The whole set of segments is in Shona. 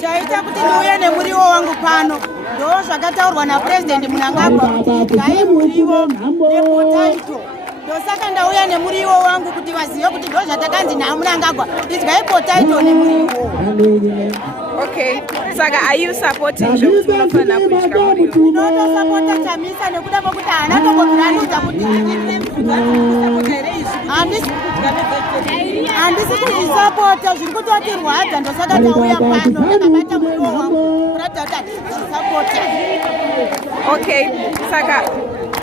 chaita kuti ndiuye nemuriwo wangu pano ndo zvakataurwa naPresident Mnangagwa kuti gai muriwo nepotaito. Ndosaka ndauya nemuriwo wangu kuti vazive kuti ndo zvatakanzi naMnangagwa idyai potaito nemuriwo. Okay, saka are you supporting zvokuti munofana kudya muriwo? Ndinotosapota Chamisa nekuda kwekuti haana tombozviratidza kuti handisi kuzvisapota, zviri kutotirwadza. Ndosaka ndauya pano ndakabata muriwo wangu kuratidza kuti handizvisapota. Okay,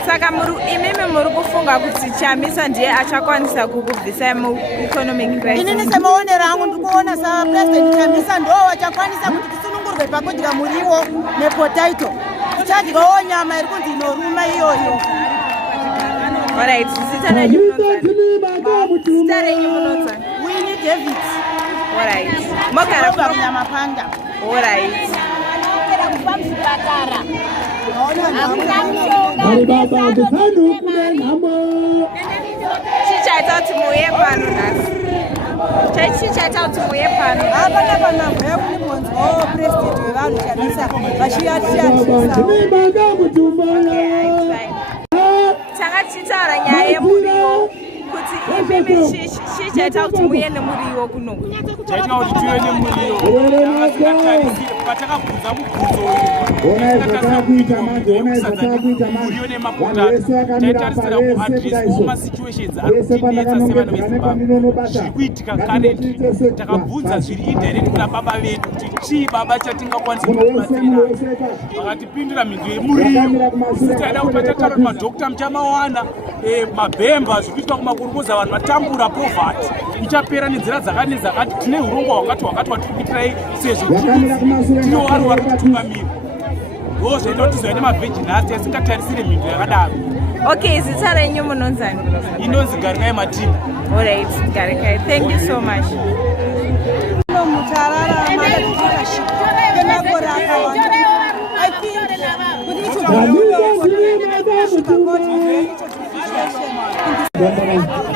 saka imimi muri kufunga kuti Chamisa ndiye achakwanisa kukubvisai mu-economic crisis? Inini semaonero angu ndikuona saPresident Chamisa ndo wachakwanisa kuti tisunungurwe pakudya muriwo nepotaito. Tichadyawo nyama iri kunzi inoruma iyoyo. Alright, zita renyu munonzani? Winnie David. Alright. Mogara kunyamapanda. Alright. Chichaita kuti muuye pano nhasi. Chichaita kuti muuye pano. Hapana panambo yakunibonzwawo President wevanhu Chamisa vachiyatiyatisa. Tanga tichitaura nyaya yemuriwo kuti imimi chichaita kuti muuye nemuriwo kuno. Chaita kuti tiuye nemuriwo. Patakabvunza mubvunzo muriwo nemapota taitarisira kuadress all masituations ari kutinetsa sevanhu veZimbabwe. Zviri kuitika currently takabvunza zviri indirect kuna baba vedu kuti chii baba chatingakwanisa kubatsirira. Vakatipindura mhindu yemuriwo. Taida kupata kuti madhokita muchamawana, mabhemba zviri kuitika kumakurukuza vanhu vatambura poverty ichapera nenzira dzakati nezakati. Tine urongwa hwakati watiri kuitirai sezvo tino vari vari kutungamira. Ndo zvaitotizwa nemavhejinasi asingatarisire mhindu yakadaro. Okay, zita renyu munonzani? Inonzi Garikai Matimba. Alright, Garikai, thank you so much. Mutarara leadership kemakore akawanda. I think kuti